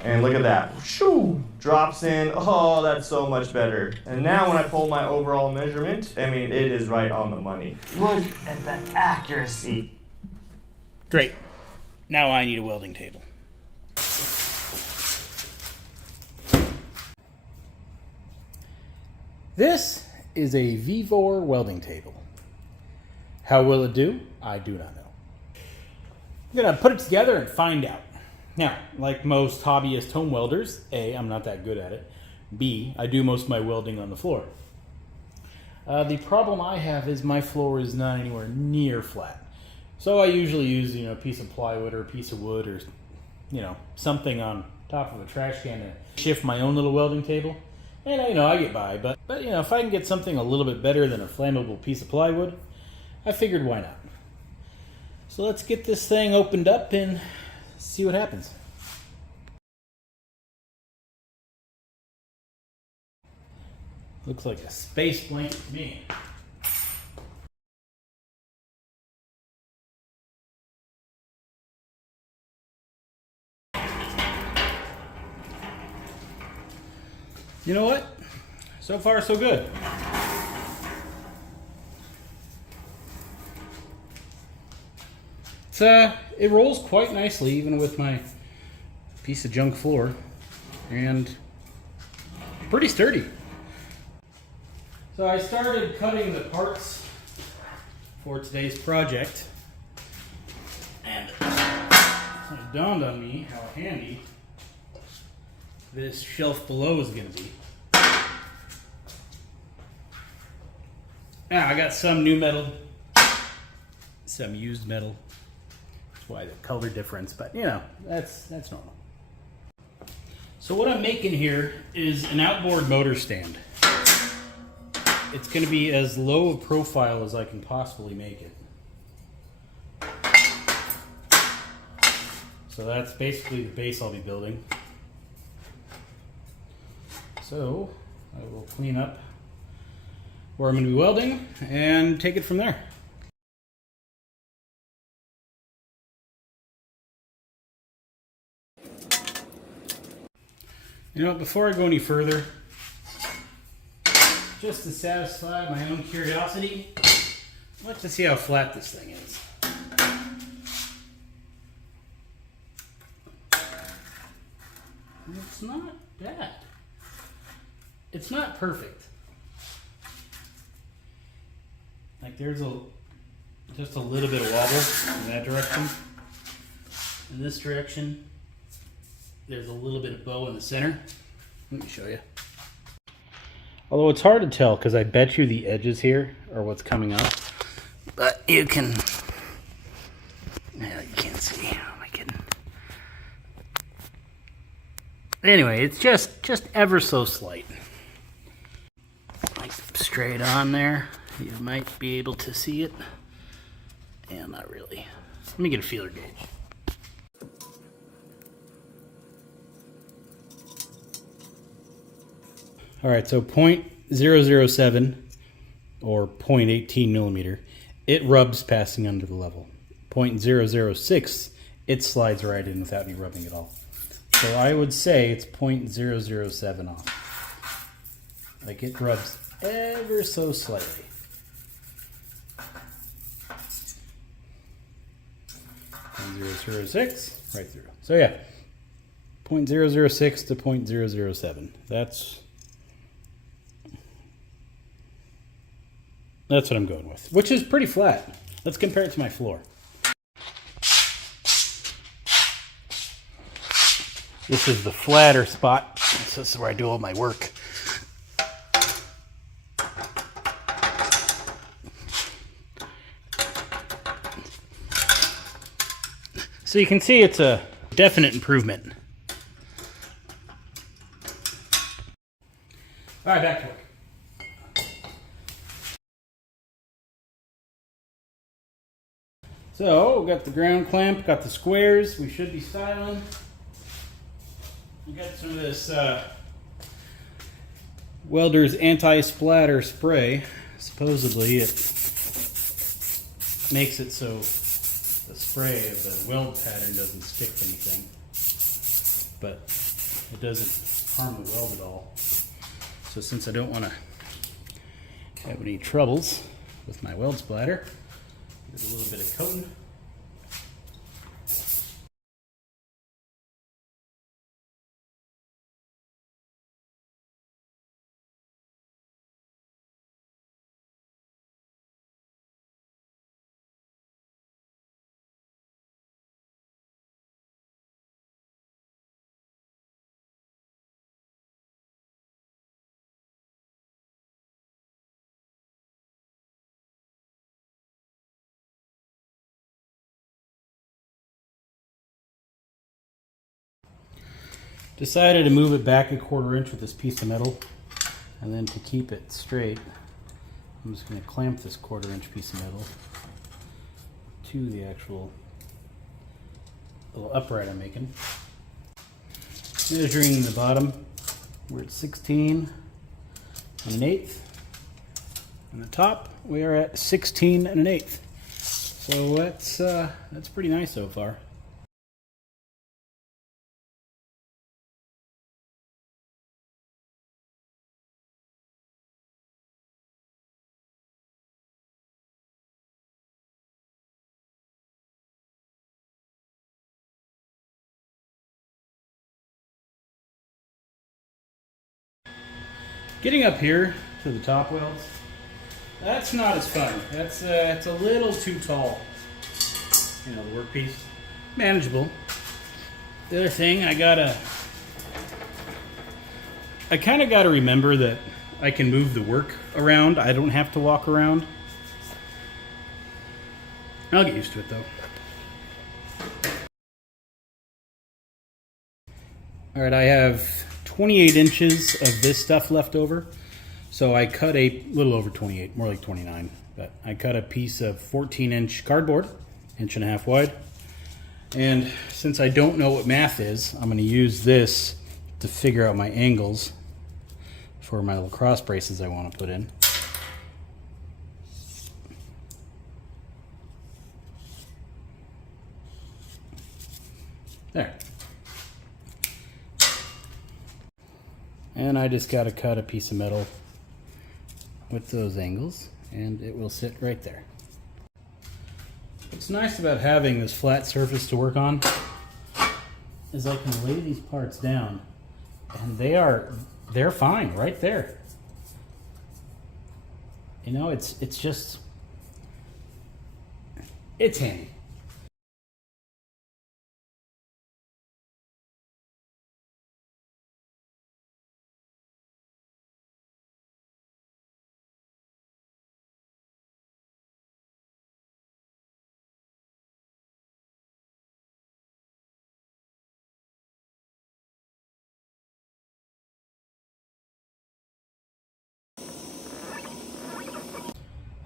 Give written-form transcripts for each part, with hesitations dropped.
And look at that. Shoo! Drops in. Oh, that's so much better. And now when I pull my overall measurement, I mean, it is right on the money. Look at the accuracy. Great. Now I need a welding table. This is a Vevor welding table. How will it do? I do not know. I'm gonna put it together and find out. Now, like most hobbyist home welders, A, I'm not that good at it. B, I do most of my welding on the floor. The problem I have is my floor is not anywhere near flat. So I usually use, a piece of plywood or a piece of wood or, something on top of a trash can to shift my own little welding table. And, I get by. But if I can get something a little bit better than a flammable piece of plywood, I figured why not. So let's get this thing opened up and see what happens. Looks like a space blanket to me. You know what? So far, so good. It rolls quite nicely, even with my piece of junk floor, and pretty sturdy. So I started cutting the parts for today's project, and it dawned on me how handy this shelf below is going to be. Now I got some new metal, some used metal. That's why the color difference, but that's normal. So what I'm making here is an outboard motor stand. It's going to be as low a profile as I can possibly make it. So that's basically the base I'll be building. So I will clean up where I'm going to be welding and take it from there. Before I go any further, just to satisfy my own curiosity, I'd like to see how flat this thing is. It's not bad. It's not perfect. Like there's just a little bit of wobble in that direction. In this direction, there's a little bit of bow in the center. Let me show you. Although it's hard to tell because I bet you the edges here are what's coming up. But you can, you can't see. How am I kidding? Anyway, it's just ever so slight. Like straight on there. You might be able to see it. Yeah, not really. Let me get a feeler gauge. All right, so 0.007 or 0.18 millimeter, it rubs passing under the level. 0.006, it slides right in without any rubbing at all. So I would say it's 0.007 off. Like it rubs ever so slightly. 0.006 right through. So yeah, 0.006 to 0.007. That's what I'm going with, which is pretty flat. Let's compare it to my floor. This is the flatter spot. So this is where I do all my work. So you can see it's a definite improvement. All right, back to work. So, we got the ground clamp, got the squares, we should be styling. We got some of this Welder's anti-splatter spray. Supposedly it makes it so the spray of the weld pattern doesn't stick to anything. but it doesn't harm the weld at all. So since I don't want to have any troubles with my weld splatter, there's a little bit of coating. Decided to move it back a 1/4 inch with this piece of metal, and then to keep it straight, I'm just going to clamp this 1/4 inch piece of metal to the actual little upright I'm making. Measuring the bottom, we're at 16 1/8, and the top we are at 16 1/8. So that's pretty nice so far. Getting up here to the top welds, that's not as fun. That's it's a little too tall. You know, the workpiece, manageable. The other thing, I kind of gotta remember that I can move the work around. I don't have to walk around. I'll get used to it though. All right, I have 28 inches of this stuff left over. So I cut a little over 28, more like 29, but I cut a piece of 14-inch cardboard, 1.5 inch wide. And since I don't know what math is, I'm going to use this to figure out my angles for my little cross braces I want to put in. There. And I just got to cut a piece of metal with those angles, and it will sit right there. What's nice about having this flat surface to work on is I can lay these parts down, and they're fine right there. You know, it's handy.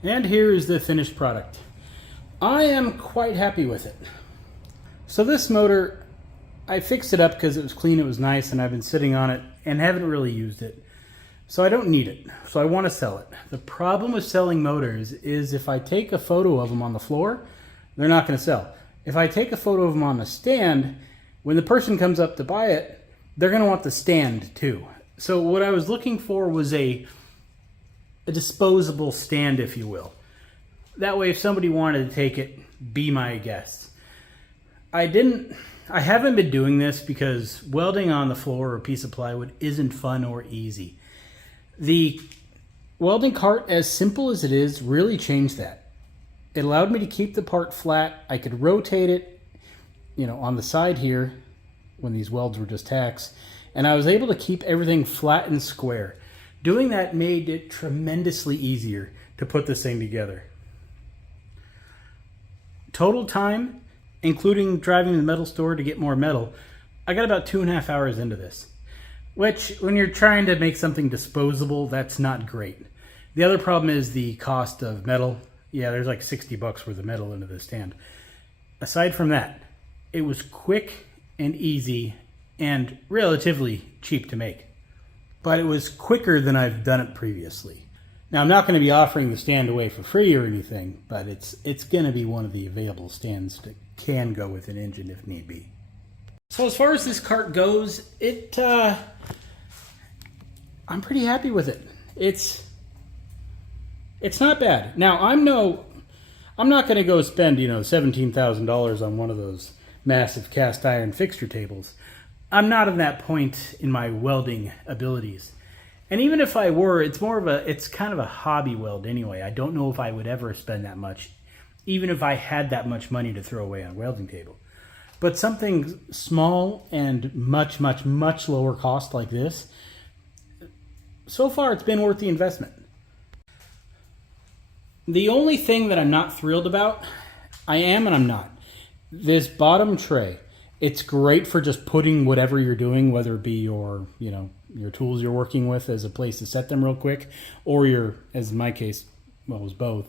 And here is the finished product. I am quite happy with it. So this motor, I fixed it up because it was clean, it was nice, and I've been sitting on it and haven't really used it. So I don't need it, so I want to sell it. The problem with selling motors is if I take a photo of them on the floor, they're not going to sell. If I take a photo of them on the stand, when the person comes up to buy it, they're going to want the stand too. So what I was looking for was a disposable stand, if you will. That way, if somebody wanted to take it, be my guest. I haven't been doing this because welding on the floor or a piece of plywood isn't fun or easy. The welding cart, as simple as it is, really changed that. It allowed me to keep the part flat. I could rotate it, you know, on the side here when these welds were just tacks, and I was able to keep everything flat and square. Doing that made it tremendously easier to put this thing together. Total time, including driving to the metal store to get more metal, I got about 2.5 hours into this. Which, when you're trying to make something disposable, that's not great. The other problem is the cost of metal. Yeah, there's like 60 bucks worth of metal into this stand. Aside from that, it was quick and easy and relatively cheap to make. But it was quicker than I've done it previously. Now, I'm not going to be offering the stand away for free or anything, but it's going to be one of the available stands that can go with an engine if need be. So as far as this cart goes, I'm pretty happy with it. It's not bad. Now I'm not going to go spend $17,000 on one of those massive cast iron fixture tables. I'm not at that point in my welding abilities. And even if I were, it's kind of a hobby weld anyway. I don't know if I would ever spend that much, even if I had that much money to throw away on a welding table. But something small and much, much, much lower cost like this, so far it's been worth the investment. The only thing that I'm not thrilled about, I am and I'm not, this bottom tray. It's great for just putting whatever you're doing, whether it be your tools you're working with as a place to set them real quick, or as in my case, well, it was both,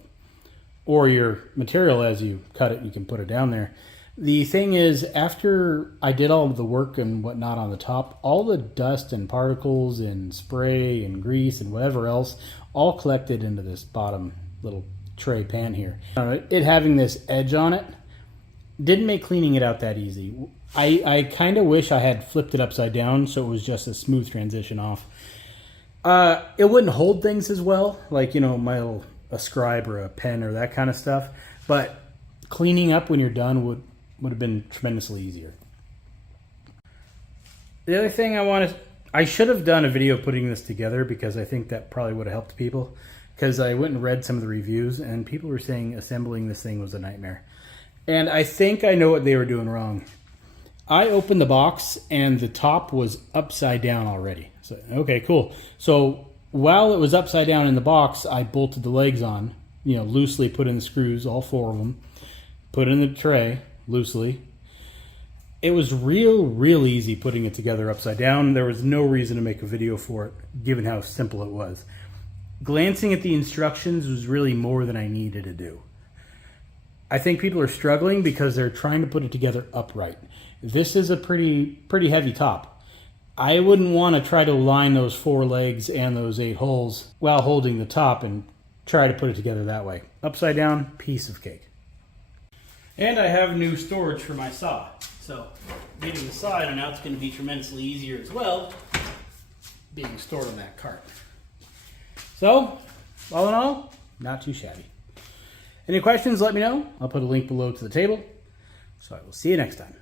or your material as you cut it, you can put it down there. The thing is, after I did all of the work and whatnot on the top, all the dust and particles and spray and grease and whatever else all collected into this bottom little tray pan here. It having this edge on it didn't make cleaning it out that easy. I kind of wish I had flipped it upside down so it was just a smooth transition off. It wouldn't hold things as well, like, a scribe or a pen or that kind of stuff, but cleaning up when you're done would have been tremendously easier. The other thing I should have done a video putting this together, because I think that probably would have helped people, because I went and read some of the reviews and people were saying assembling this thing was a nightmare. And I think I know what they were doing wrong. I opened the box and the top was upside down already. So, okay, cool. So while it was upside down in the box, I bolted the legs on, loosely put in the screws, all 4 of them, put in the tray loosely. It was real easy putting it together upside down. There was no reason to make a video for it, given how simple it was. Glancing at the instructions was really more than I needed to do. I think people are struggling because they're trying to put it together upright. This is a pretty heavy top. I wouldn't want to try to align those 4 legs and those 8 holes while holding the top and try to put it together that way. Upside down, piece of cake. And I have new storage for my saw. So getting the saw in and out is going to be tremendously easier as well, being stored on that cart. So, all in all, not too shabby. Any questions, let me know. I'll put a link below to the table. So I will see you next time.